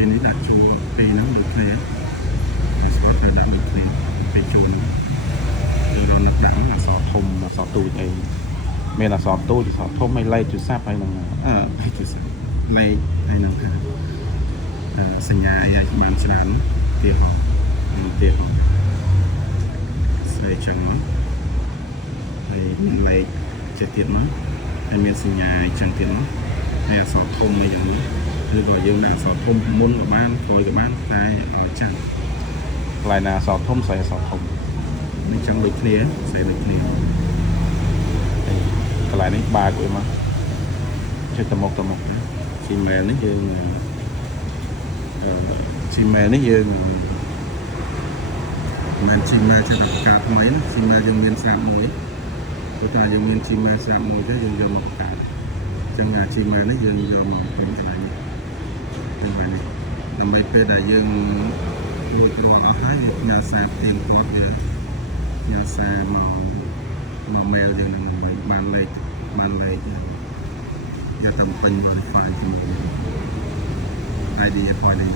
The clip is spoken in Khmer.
ពេលនេះដាក់ជួពេលហ្នឹងដូចគ្នាស្គាល់ត្រូវដាក់ដូចគ្នាពេលជួឬរនឹកដាក់អក្សរធំអក្សរទូចអីមានអក្សរទូចអក្សរធំហើយលេខទូរស័ព្ទហើយនឹងលេខទូរស័ព្ទលេខហើយនឹងសញ្ញាអីឲ្យបានច្រើនទៀតទៀតស្អីចឹងហើយលេខចេះទៀតមកហើយមានសញ្ញាអីចឹងទៀតមកហើយអក្សរធំអីចឹងឬក៏យើងដាក់អក្សរធំមុនក៏បានក្រោយក៏បានតែចាស់កន្លែងណាអក្សរធំស្អីអក្សរធំនេះចឹងដូចគ្នាស្អីដូចគ្នាកន្លែងនេះបាគួយមកចេះតមកណា Gmail នេះយើងGmail នេះយើងមិន Gmail ចេះតែបង្កើតថ្មីណា Gmail យើងមានស្រាប់មួយព្រោះតែយើងមាន Gmail ស្រាប់មួយទេយើងយកមកបង្កើតអញ្ចឹង Gmail នេះយើងយកមកពីកន្លែងនេះដើម្បីពេលដែលយើងរួចរាល់អស់ហើយផ្ញើសារទៀងទាត់វាផ្ញើសារមក mail យើងនឹងបានលេខយកតាមពេញ verify ជាមួយ ID ឲ្យនេះ